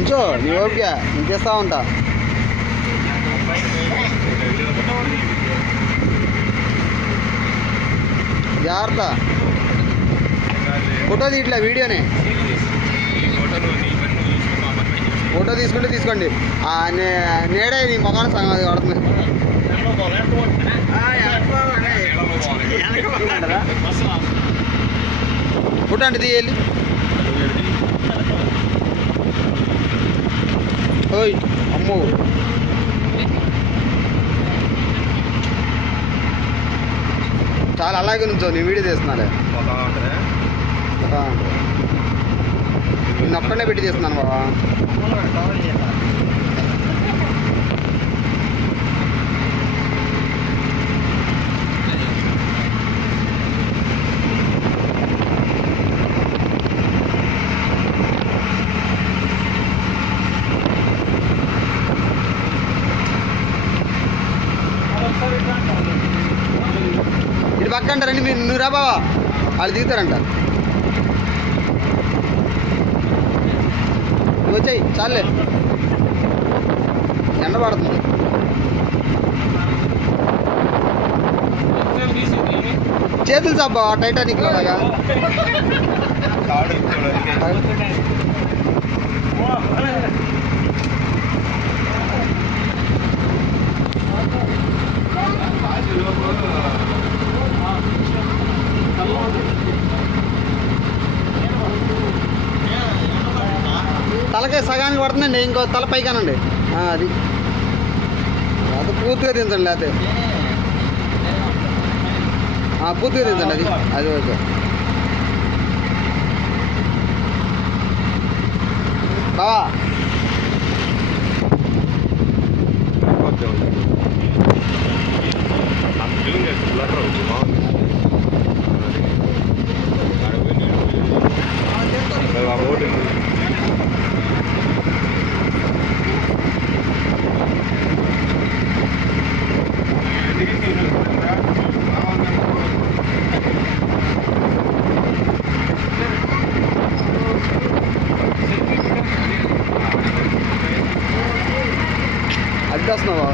ఇంచో నీ ఓపిక ఇంకేస్తా ఉంటా. జాగ్రత్త. ఫోటో తీయట్లే, వీడియోనే. ఫోటో తీసుకుంటే తీసుకోండి. నేడే నీ మొఖాన్ని సగం అది పడుతుంది. ఫోటో అంటే తీయాలి. ఓయ్ అమ్మో, చాలా అలాగే నుంచో నీ వీడియో తీస్తున్నాలే. నేను ఒక్కడే పెట్టి తీస్తున్నాను బాబా. ఇటు పక్క అంటారండి మీరు. నువ్వు రా బావా, వాళ్ళు దిగుతారంట. వచ్చాయి చాలే, ఎండ పడుతుంది. చేతులు చాపా టైటానిక్ లాగా. తలకే సగానికి పడుతుందండి, ఇంకో తల పైకానండి. అది అది పూర్తిగా తించండి, లేకపోతే పూర్తిగా తించండి. అది అది ఓకే బావా. అడ్డొస్తున్నావా?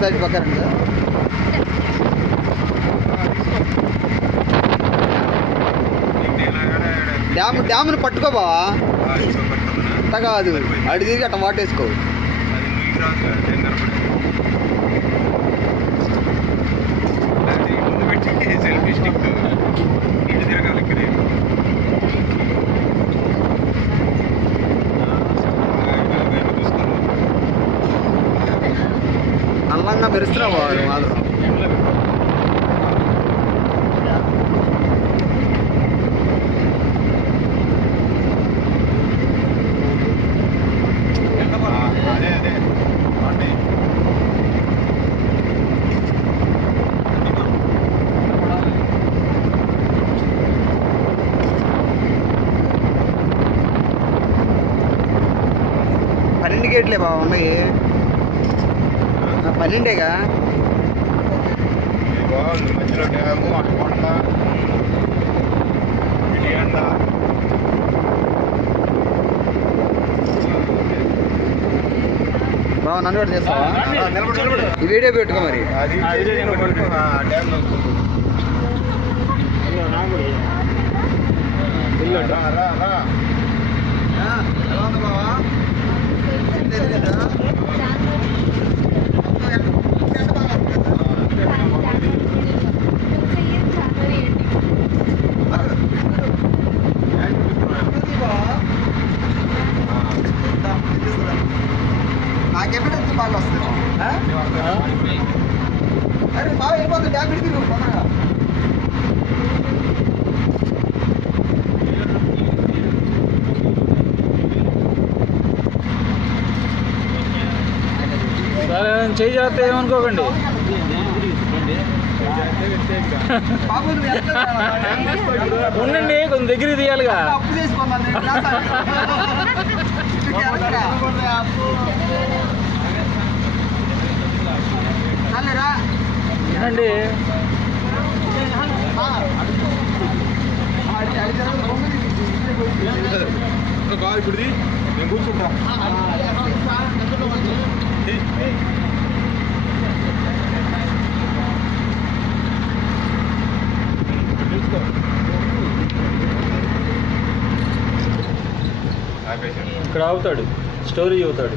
సైడ్ పక్కన డ్యామ్ని పట్టుకోబా. అట్ట కాదు, అడి తిరిగి అట్ట వాటేసుకో. నల్లంగా మెరుస్తున్నావు మాత్రం. గేట్లే బాగా ఉన్నాయి, 12గా. మధ్యలో డ్యాము, అటు కొండ, ఇలియండ. బాగా నన్ను కూడా చేస్తావా? ఈ వీడియో పెట్టుకో మరి. చేయి చేస్తే ఏమనుకోకండి. ఉండండి, కొంచెం దగ్గరికి తీయాలిగా. ఉండండి. ఇప్పుడు నేను కూర్చుంటా. ఇక్కడ ఆగుతాడు, స్టోరీ చెబుతాడు.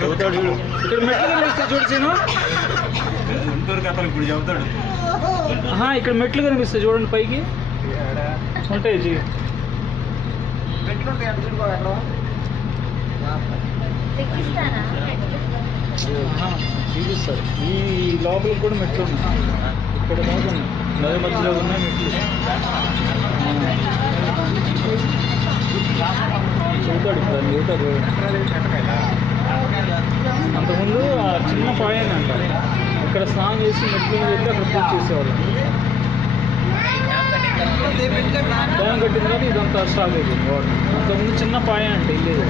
చెబుతాడు చూడు. ఇక్కడ మెట్లు కనిపిస్తే చూడు సీను. గుంటూరు కథలు ఇప్పుడు చెబుతాడు. ఇక్కడ మెట్లు కనిపిస్తాయి చూడండి, పైకి ఉంటాయి. చూపిస్తారు. ఈ లోపలికి కూడా మెట్లు ఉన్నాయి. ఇక్కడ దాకా నది మధ్యలో ఉన్నాయి మెట్లు. చెబుతాడు ఇప్పుడు అని చెబుతాడు. అంతకుముందు ఆ చిన్న పాయని అంటారు. ఇక్కడ స్నానం చేసి మెట్లు మీద వెళ్ళి అక్కడ పూజ చేసేవాళ్ళు. డ్యామ్ కట్టింది కానీ ఇదంతా స్టాక్ అయిపోయింది వాటర్. అంతకుముందు చిన్న పాయ అంటే ఇల్లేదు.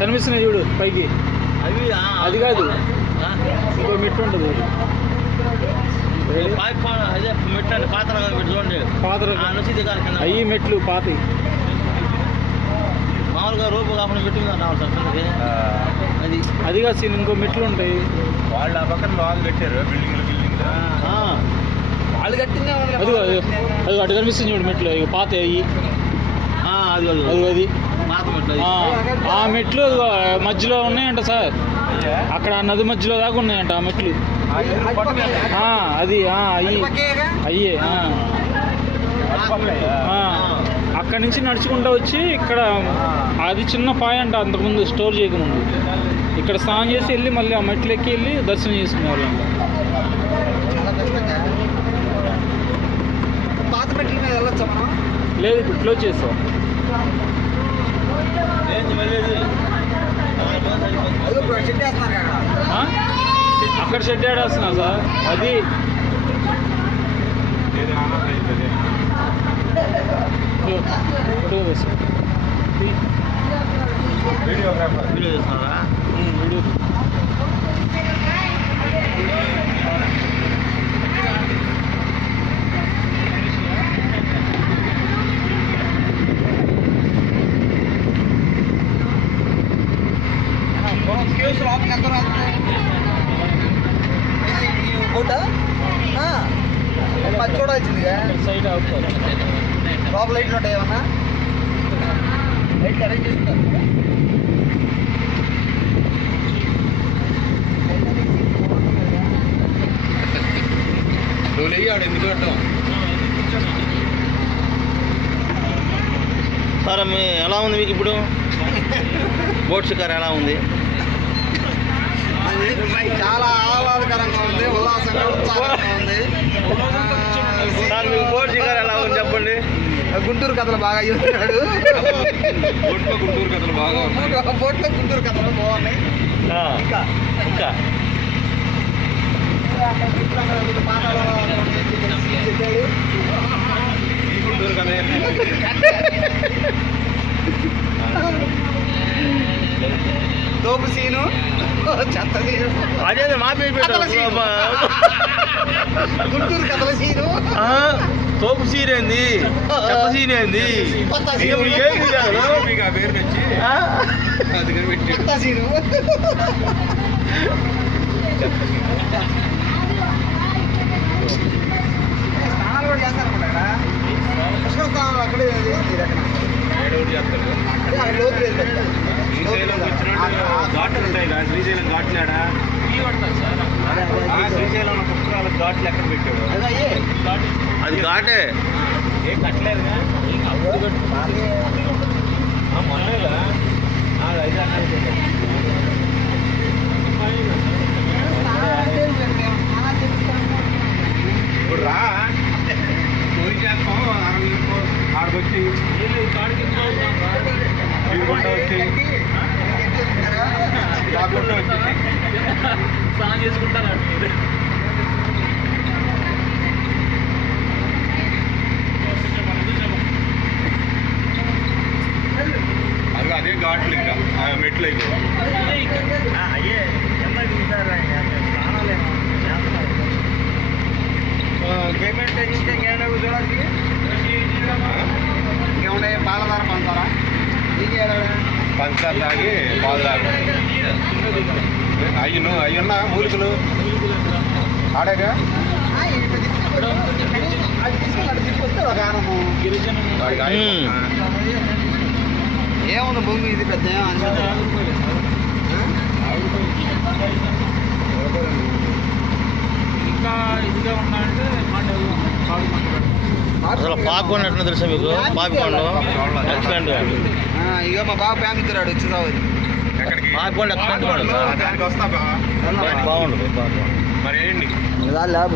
కనిపిస్తున్నాయి చూడు పైకి. అది కాదు, ఇంకో మెట్టు ఉంటుంది. అయ్యి మెట్లు పాతి మామూలుగా రూపు కాకుండా పెట్టి అది కాదు సీన్, ఇంకో మెట్లు ఉంటాయి. వాళ్ళు ఆ పక్కన బాగా కట్టారు బిల్డింగ్ వాళ్ళు కట్టిందే. అది అది అటు కనిపిస్తుంది చూడు మెట్లు. ఇక పాత అయ్యి అది అది పాత మెట్లు. ఆ మెట్లు మధ్యలో ఉన్నాయంట సార్. అక్కడ నది మధ్యలో దాకా ఉన్నాయంట ఆ మెట్లు. అది అయ్యే అక్కడి నుంచి నడుచుకుంటూ వచ్చి ఇక్కడ అది చిన్న పాయ అంట. అంతకుముందు స్టోర్ చేయకముందు ఇక్కడ స్నానం చేసి వెళ్ళి మళ్ళీ ఆ మెట్లు ఎక్కి వెళ్ళి దర్శనం చేసుకునేవాళ్ళంట. పాత మెట్ల మీద వెళ్ళొచ్చా మనం? లేదు, ఇప్పుడు క్లోజ్ చేస్తాం. అక్కడ షెడ్ ఆడేస్తున్నా సార్. అది వీడియో చేస్తున్నారా? వీడియో చూడాల్సిందిగా సైడ్ అవుతారు. లోపల లైట్లు ఉంటాయి ఏమన్నా? లైట్ అరేంజ్ చేస్తున్నారు. ఆడు ఎందుకు కట్టడం సార్ ఎలా ఉంది మీకు ఇప్పుడు? బోట్ షికార్ ఎలా ఉంది? చాలా ఆహ్లాదకరంగా ఉంది, ఉల్లాసంగా ఉత్సాహంగా ఉంది. సార్ మీకు బోట్ షికార్ ఎలా ఉంది చెప్పండి. గుంటూరు కథలు బాగా చెప్తున్నాడు. బోట్లో గుంటూరు కథలు బాగా ఉన్నాయి. బోట్లో గుంటూరు కథలు బాగున్నాయి. ఇంకా ఇంకా ఈ గుంటూరు కథ తోపు సీను, చెత్త సీను, అదే మా పేరు గుంటూరు కథల సీను, తోపు సీన్ ఏంది, చెత్త సీన్ ఏంది, మీకు ఆ పేరు నచ్చి అందుకని పెట్టి చెత్త సీను. స్నానాలు కూడా చేస్తారనుకుంటా. కృష్ణ స్నానాలు అక్కడే ఏడోటి చేస్తారు. లోతు లేదు. శ్రీశైలం వచ్చినట్టు ఘాట్లు ఉంటాయి కదా, శ్రీశైలం ఘాట్లాడా శ్రీశైలం పుస్తకాలకు ఘాట్లు ఎక్కడ పెట్టాడు? అది ఘాటే ఏం కట్టలేదుగా మొన్నేగా 5 ఇప్పుడు రా పోయి చేస్తాం. ఆడికి వచ్చి తాగి పాలు తాగు. అయ్యున్నా మూలికలు ఆడేగా వాడికి ఆయుధం. ఏముంది భూమి ఇది పెద్ద ఏం అంచనా. ఇంకా ఇదిగా ఉన్నాయంటే అసలు పాపికొండ ఎట్లా తెలుసా మీకు? పాపికొండ ఎక్సలెంట్. ఇక మా బాబు ప్యామిస్తున్నాడు వచ్చి సాగుది. ఎక్కడికి పాపికొండ ఎక్సలెంట్ దానికి వస్తా బాగుంటుంది. మరి ఏంటి ల్యాబ్